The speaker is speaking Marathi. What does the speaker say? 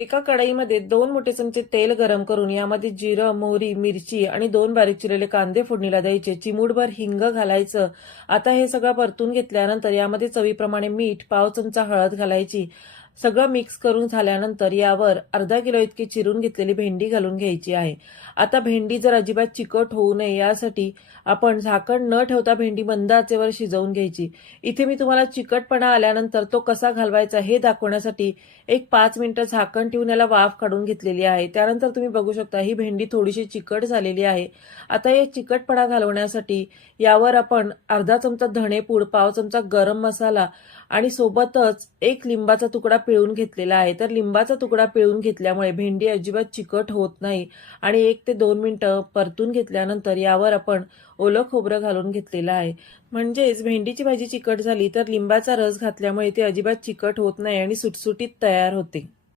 एका कढईमध्ये 2 मोठे चमचे तेल गरम करून यामध्ये जिरं, मोहरी, मिरची आणि 2 बारीक चिरलेले कांदे फोडणीला द्यायचे. चिमूटभर हिंग घालायचं. आता हे सगळं परतून घेतल्यानंतर यामध्ये चवीप्रमाणे मीठ, पाव चमचा हळद घालायची. सगळं मिक्स करून झाल्यानंतर यावर अर्धा किलो इतकी चिरून घेतलेली भेंडी घालून घ्यायची आहे. आता भेंडी जर अजिबात चिकट होऊ नये यासाठी आपण झाकण न ठेवता भेंडी मंद आचेवर शिजवून घ्यायची. इथे मी तुम्हाला चिकटपणा आल्यानंतर तो कसा घालवायचा हे दाखवण्यासाठी एक 5 मिनिटं झाकण ठेवून याला वाफ काढून घेतलेली आहे. त्यानंतर तुम्ही बघू शकता ही भेंडी थोडीशी चिकट झालेली आहे. आता हे चिकटपणा घालवण्यासाठी यावर आपण अर्धा चमचा धणेपूड, पाव चमचा गरम मसाला आणि सोबतच एक लिंबाचा तुकडा पिळून घेतलेला आहे. तर लिंबाचा तुकडा पिळून घेतल्यामुळे भेंडी अजिबात चिकट होत नाही आणि 1 ते 2 मिनिटं परतून घेतल्यानंतर यावर आपण ओलं खोबरं घालून घेतलेलं आहे. म्हणजेच भेंडीची भाजी चिकट झाली तर लिंबाचा रस घातल्यामुळे ती अजिबात चिकट होत नाही आणि सुटसुटीत तयार होते.